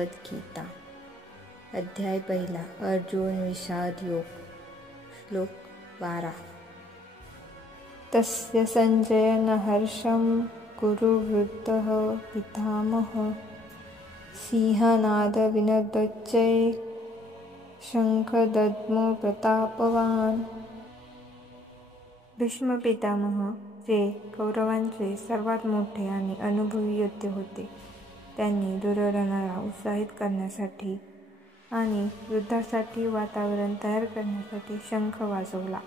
भगवद्गीता अध्याय 1 अर्जुन विषाद योग श्लोक 12 तस्य संजयन हर्षं कुरुवृद्धः पितामहः सिंहनाद विनदोच्चैः शंखदद्मो प्रतापवान। भीष्म पितामह जे कौरवांचे सर्वात मोठे आणि अनुभवी योद्धे होते, त्यांनी दुर्योधनाला उत्साहित करण्यासाठी आणि युद्धासाठी वातावरण तयार करण्यासाठी शंख वाजवला।